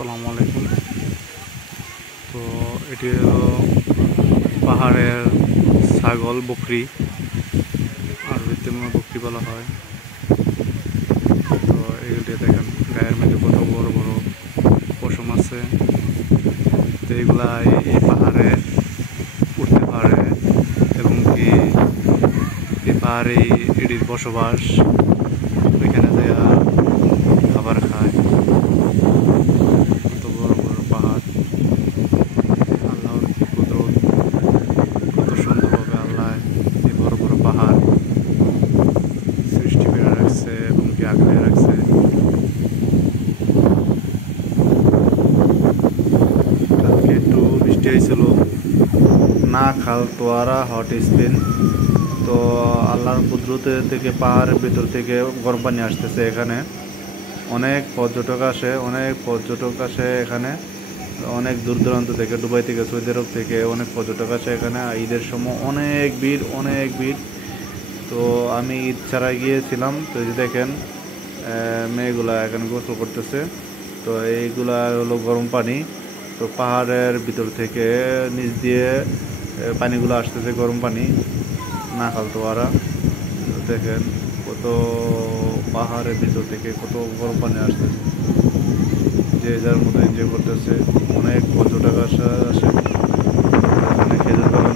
আসসালামু আলাইকুম। তো এটি হলো পাহাড়ের ছাগল, বকরি, আরবিতে বকরি বলা হয়। তো এগুলি দেখেন গায়ের মধ্যে কত বড় বড় পশম আছে। তো এগুলা এই পাহাড়ে উঠতে পারে এবং কি এই পাহাড়ে এটির বসবাস, ওইখানে যাইয়া খাবার খায়। কত বড় বড় পাহাড়, আল্লাহর কি কুদরত, কত সুন্দরভাবে আল্লাহ এই বড় বড় পাহাড় সৃষ্টি করে রাখছে এবং কি আগলে রাখছে। কালকে একটু বৃষ্টি হয়েছিল, না খাল তোয়ারা হট স্পিন। তো আল্লাহর কুদরতের থেকে পাহাড়ের ভিতর থেকে গরম পানি আসতেছে। এখানে অনেক পর্যটক আসে এখানে, অনেক দূর দূরান্ত থেকে, দুবাই থেকে, সৌদি আরব থেকে অনেক পর্যটক আসে এখানে। ঈদের সময় অনেক ভিড়। তো আমি ঈদ ছাড়া গিয়েছিলাম। তো এই যে দেখেন মেয়েগুলা এখানে গোসল করতেছে। তো এইগুলা হলো গরম পানি। তো পাহাড়ের ভিতর থেকে নিচ দিয়ে পানিগুলো আসতেছে, গরম পানি, না খালতোয়ারা। দেখেন কত পাহাড়ের ভিতর থেকে কত গরম পানি আসতেছে, যে যার মতো এনজয় করতেছে। অনেক পর্যটক আসে এখানে খেজুর বাগান